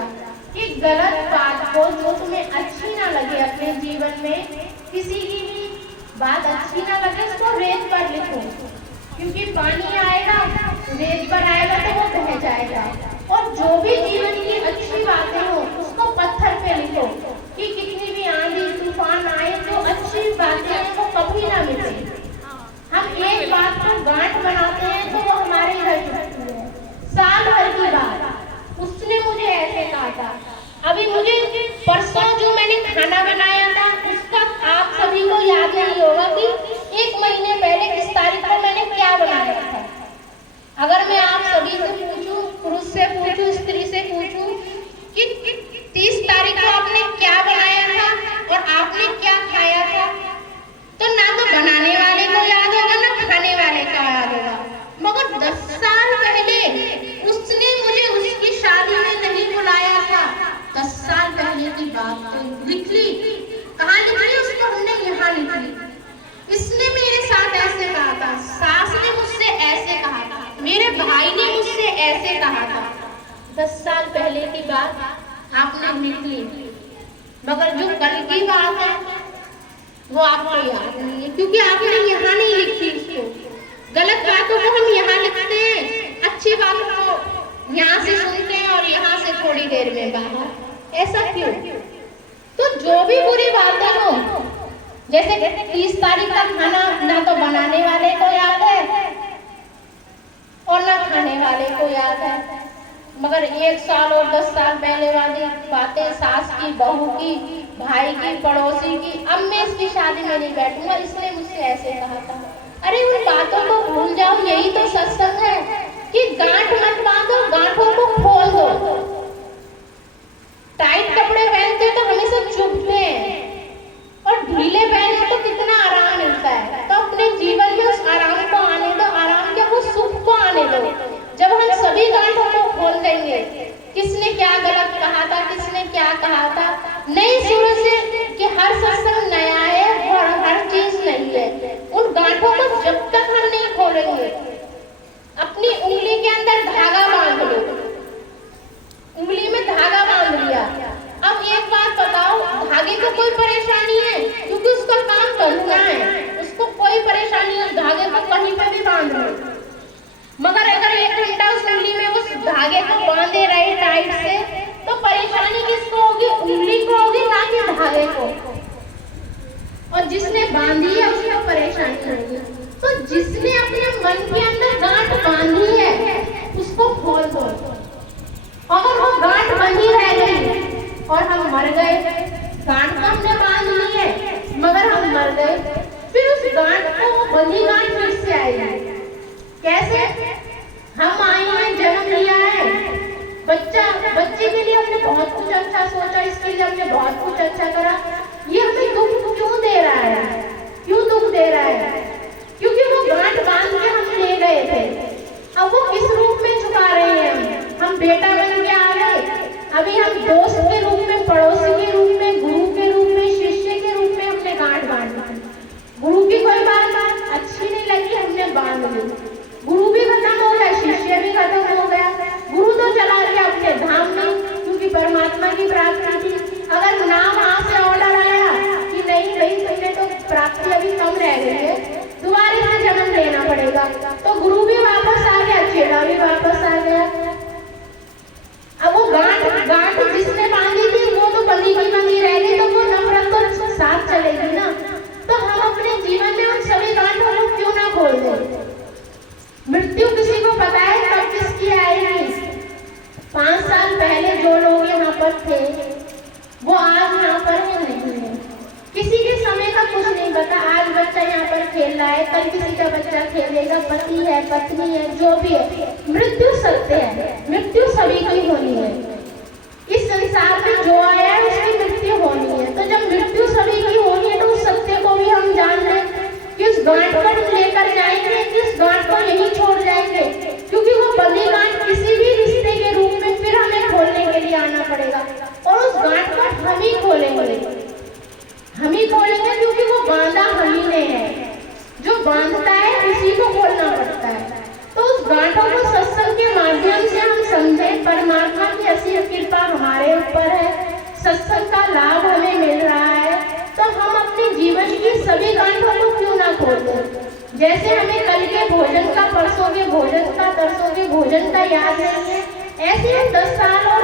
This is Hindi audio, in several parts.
दिया कि गलत बात को, जो तुम्हें अच्छी ना लगे अपने जीवन में, किसी की भी बात अच्छी ना लगे, उसको रेत पर लिखो, क्योंकि पानी आएगा, रेत पर आएगा तो वो बह जाएगा। और जो भी जीवन की अच्छी बातें हो उसको पत्थर पे लिखो, कि कितनी भी आंधी तूफान आए, जो अच्छी बातें हैं वो कभी ना मिटे। हम एक बात को गांठ बनाते हैं तो वो हमारे घर चुभती है। साल भर की बात, उसने मुझे ऐसे कहा था। अभी मुझे परसों जो मैंने खाना बनाया था उसका आप सभी को याद नहीं होगा कि 1 महीने पहले किस तारीख को मैंने क्या बनाया था। अगर मैं आप सभी से पूछूं, पुरुष से पूछूं, स्त्री से पूछूं कि 30 तारीख को आपने क्या बनाया था और आपने क्या खाया था, तो ना तो बनाने वाले को याद होगा ना खाने वाले का याद होगा। मगर 10 साल पहले उसने मुझे उसकी शादी में नहीं बुलाया था। 10 साल पहले की बात तो लिख ली। कहाँ लिख ली? उसको हमने यहाँ लिख ली। इसने मेरे साथ ऐसे कहा था, सास ने मुझसे ऐसे कहा था, मेरे भाई ने मुझसे ऐसे कहा था। 10 साल पहले की बात आपने लिख ली, मगर जो कल की बात है वो आपको याद नहीं है, क्योंकि आपने यहाँ नहीं लिखी उसको। गलत बातों को हम यहाँ लिखते हैं, अच्छी बातों को यहाँ से सुनते हैं और यहाँ से थोड़ी देर में बाहर। ऐसा क्यों? तो जो भी बुरी बातें हो, जैसे 30 तारीख का खाना ना तो बनाने वाले को याद है और ना खाने वाले को याद है, मगर 1 साल और 10 साल पहले वाली बातें, सास की, बहू की, भाई की, पड़ोसी की। अब मैं इसकी शादी में नहीं बैठूंगा, इसने मुझसे ऐसे कहा था। अरे उन बातों को भूल जाओ, यही तो सत्संग है कि गांठ मत बांधो, गांठों को खोल दो। टाइट कपड़े पहनते तो हमेशा चुभते हैं और ढीले पहने तो कितना आराम मिलता है। तो अपने जीवन में उस आराम को आने दो, आराम के वो सुख को आने दो। जब हम सभी गांठों को खोल देंगे, किसने क्या गलत कहा था, किसने क्या कहा था, नई सूरत से कि हर सत्संग नया है और हर चीज नई है। उन गांठों को जब तक हम नहीं खोलेंगे, अपनी उंगली के अंदर धागा बांध लो, उंगली में धागा बांध लिया। अब एक बात बताओ, धागे को कोई परेशानी है? क्योंकि उसका काम करना है, उसको कोई परेशानी नहीं, धागे को कहीं पर भी बांध लो। मगर अगर 1 घंटा उस उंगली में उस धागे को बांधे रहे टाइट से, तो परेशानी किसको होगी? उंगली को होगी, ना कि धागे को। और जिसने बांधी है उसको परेशानी होगी। तो जिसने अपने मन के अंदर गांठ बांधी है उसको खोल दो। अगर वो गांठ बंधी रह गई और हम मर गए, गांठ तो हमने बांध ली है मगर हम मर गए, फिर उस गांठ को, वो बंधी गांठ फिर से आएगी। कैसे? हम आए हैं, जन्म लिया है, बच्चे के लिए हमने बहुत कुछ अच्छा सोचा, इसके लिए हमने बहुत कुछ अच्छा करा। ये हमें दुख क्यों दे रहा है? क्यों दुख दे रहा है? क्योंकि वो गांठ बांध के हम ले गए थे। अब वो किस रूप में चुका रहे हैं? हम बेटा बन के आ गए, अभी हम दोस्त के रूप में, पड़ोसी के रूप में, गुरु के रूप में, शिष्य के रूप में हमने गांठ बांधी। गुरु की कोई बात अच्छी नहीं लगी, हमने बांध ली। गुरु भी खत्म हो गया, शिष्य भी खत्म हो गया, गुरु तो चला गया अपने धाम में, क्योंकि परमात्मा की प्राप्ति थी। अगर नाम वहां से ऑर्डर आया कि नहीं भाई तुमने तो प्राप्ति अभी कम रह गई है, दोबारा से जन्म लेना पड़ेगा, तो गुरु भी वापस आ गया, चेला भी वापस आ गया। अब वो गांठ जिसने बांधी थी वो तो बंधी की बंधी रह गई, तो वो नफरत तो साथ चलेगी ना। तो हम अपने जीवन में उन सभी गांठों को क्यों ना खोल दें? मृत्यु किसी को पता है कब किसकी आएगी? 5 साल पहले जो लोग यहाँ पर थे वो आज यहाँ पर है नहीं है। किसी के समय का कुछ नहीं पता। आज बच्चा यहाँ पर खेल रहा है, कल किसी का बच्चा खेलेगा, पति है, पत्नी है, जो भी है। मृत्यु सत्य है, मृत्यु सभी की होनी है। इस संसार में जो आया है उसकी मृत्यु होनी है। तो जब मृत्यु सभी की होनी है तो उस सत्य को भी हम जान लें कि उस गांठ को हम लेकर जाएंगे कि उस गांठ को यहीं छोड़ जाएंगे, क्योंकि वो बंधी गांठ किसी भी रिश्ते के रूप में फिर हमें खोलने के लिए आना पड़ेगा और उस गांठ को हम ही खोलेंगे, क्योंकि वो बांधा हम ही ने है। जो बांधता है उसी को खोलना पड़ता है। तो उस गांठों को सत्संग के माध्यम से हम समझें, परमात्मा की असीम कृपा हमारे सत्संग का लाभ हमें मिल रहा है, तो हम अपने जीवन की सभी गांठों को क्यों ना खोल दें। जैसे हमें कल के भोजन का, परसों के भोजन का, तरसों के भोजन का याद नहीं है, ऐसे हम 10 साल और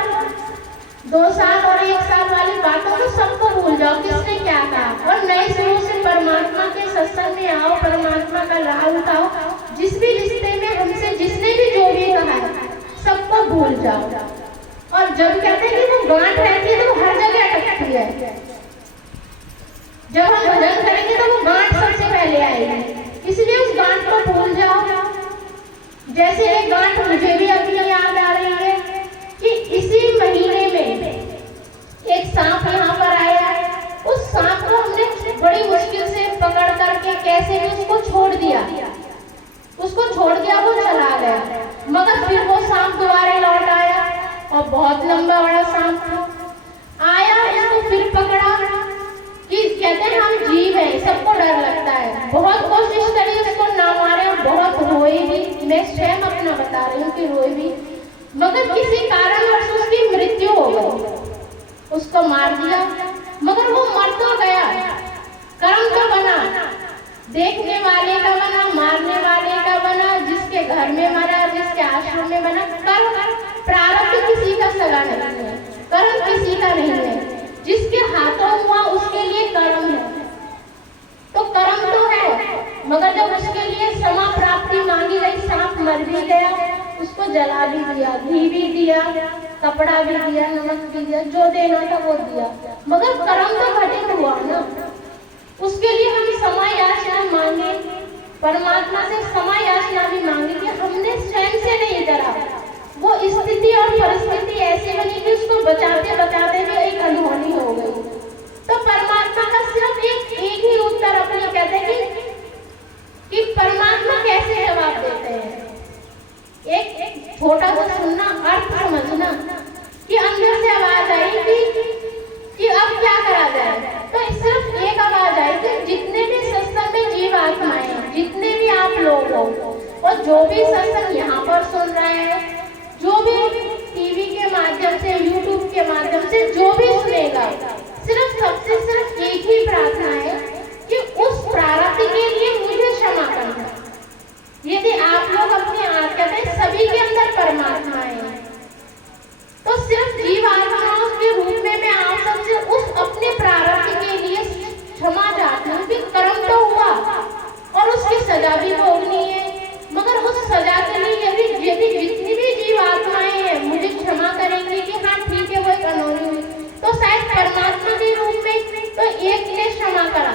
2 साल और 1 साल वाली बातों को सबको भूल जाओ, किसने क्या कहा, और नए शुरू से परमात्मा के सत्संग में आओ, परमात्मा का लाभ उठाओ। जिस भी रिश्ते में हमसे जिसने भी जो भी कहा है सबको भूल जाओ। और जब कहते हैं कि वो गांठ रहती है तो वो हर जगह अटकती है। जब हम भजन करेंगे तो वो गांठ सबसे पहले आएगी, इसलिए उस गांठ को भूल जाओ। जैसे एक गांठ मुझे भी अभी याद आ रही है कि इसी महीने में एक सांप यहाँ पर आया। उस सांप को हमने बड़ी मुश्किल से पकड़ करके कैसे भी उसको छोड़ दिया, वो चला गया, मगर फिर वो सांप दोबारा लौट आया और बहुत लंबा बड़ा सांप था। आया, इसको फिर पकड़ा कि कहते हैं हम जीव हैं, सबको डर लगता है। बहुत कोशिश करी उसको ना मारे और बहुत रोए भी, मैं स्वयं अपना बता रही हूँ कि रोए भी, मगर किसी कारणवश उसकी मृत्यु हो गई। उसको मार दिया, मगर वो मर तो गया, कर्म तो बना, देखने वाले का बना, मारने वाले का बना, जिसके घर में मरा, जिसके आश्रम में बना। कर्म, प्रारब्ध किसी का सगा नहीं है, कर्म किसी का नहीं है, जिसके हाथों हुआ उसके लिए कर्म है। तो कर्म तो है, मगर जब उसके लिए समा प्राप्ति मांगी गई, सांप मर भी गया, उसको जला भी दिया, घी भी दिया, कपड़ा भी दिया, नमक भी दिया, जो देना था वो दिया, मगर कर्म तो घटित हुआ ना। उसके लिए हम समय याचना मांगे, परमात्मा से समय याचना भी मांगे कि हमने स्वयं से नहीं करा। वो स्थिति और परिस्थिति ऐसी बनी कि उसको बचाते बचाते भी एक अनहोनी हो गई। तो परमात्मा का सिर्फ एक ही उत्तर अपने कहते हैं कि परमात्मा कैसे जवाब देते हैं। एक छोटा सा सुनना, अर्थ समझना कि अंदर से आवाज आई कि अब क्या करा जाए। तो सिर्फ एक आवाज आई कि जितने भी सत्संग में जीव आत्माएं हैं, जितने भी आप लोग हो और जो भी सत्संग यहाँ पर सुन रहे हैं, जो भी टीवी के माध्यम से, यूट्यूब के माध्यम से जो भी सुनेगा, सिर्फ सबसे सिर्फ एक ही प्रार्थना है कि उस प्रारब्ध के लिए मुझे क्षमा करना। यदि आप लोग अपने कहते हैं सभी के अंदर परमात्मा है, तो सिर्फ जीव आत्माओं के रूप में मैं आप सबसे उस अपने प्रारब्ध के लिए क्षमा चाहती हूँ कि कर्म तो हुआ और उसकी सजा भी भोगनी है, मगर उस सजा के लिए यदि जितनी भी जीव आत्माएं हैं मुझे क्षमा करेंगे कि हाँ ठीक है वो एक अनहोनी हुई, तो शायद परमात्मा के रूप में तो एक ने क्षमा करा,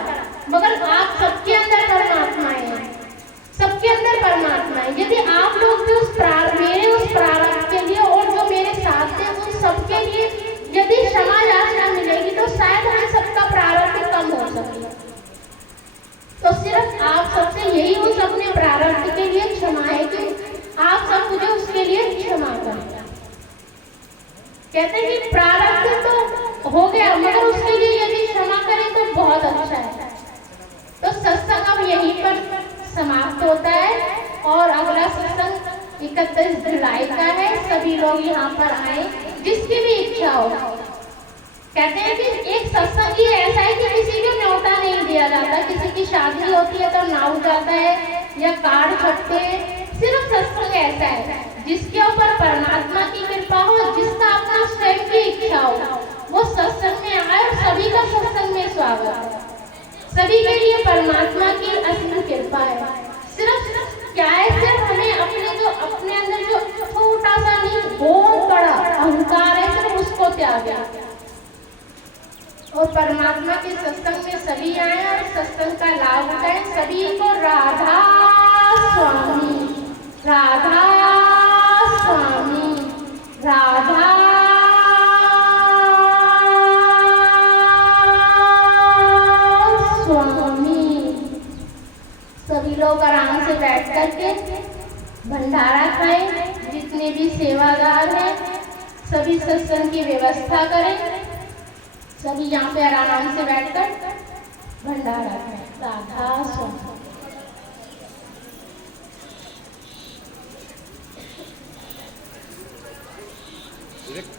मगर आप सबके अंदर परमात्माएं हैं, सबके अंदर परमात्मा है। यदि आप लोग भी मेरे उस प्रारब्ध के लिए और जो मेरे साथ थे उन सबके लिए यदि क्षमा याचना मिलेगी, तो शायद हम सबका प्रारब्ध कम हो सके। तो सिर्फ आप सबसे यही उस अपने प्रारब्ध के लिए क्षमा है कि आप सब मुझे उसके लिए क्षमा करें। कहते हैं कि प्रारब्ध तो हो गया, मगर उसके लिए यदि क्षमा करें तो बहुत अच्छा है। तो सत्संग अब यहीं पर समाप्त होता है और अगला सत्संग 31 जुलाई का है। सभी लोग यहाँ पर आए जिसकी भी इच्छा हो। कहते हैं कि एक सत्संग ही ऐसा है कि किसी को न्योता नहीं दिया जाता, किसी की शादी होती है तो नाव जाता है या कार्ड छपते हैं। सिर्फ सत्संग ऐसा है जिसके ऊपर परमात्मा की कृपा हो, जिसका अपना स्वयं की इच्छा हो, वो सत्संग में आए और सभी का सत्संग में स्वागत है। सभी के लिए परमात्मा की असली कृपा है। सिर्फ क्या है, सिर्फ हमें अपने अंदर जो छोटा सा नहीं बहुत बड़ा अहंकार है, सिर्फ उसको त्यागें और परमात्मा के सत्संग में सभी आए और सत्संग का लाभ उठाएं। सभी को राधा स्वामी, राधा स्वामी, राधा सभी लोग आराम से बैठ करके भंडारा खाएं। जितने भी सेवादार हैं सभी सत्संग की व्यवस्था करें। सभी यहाँ पे आराम से बैठकर भंडारा खाएं। राधा स्वामी।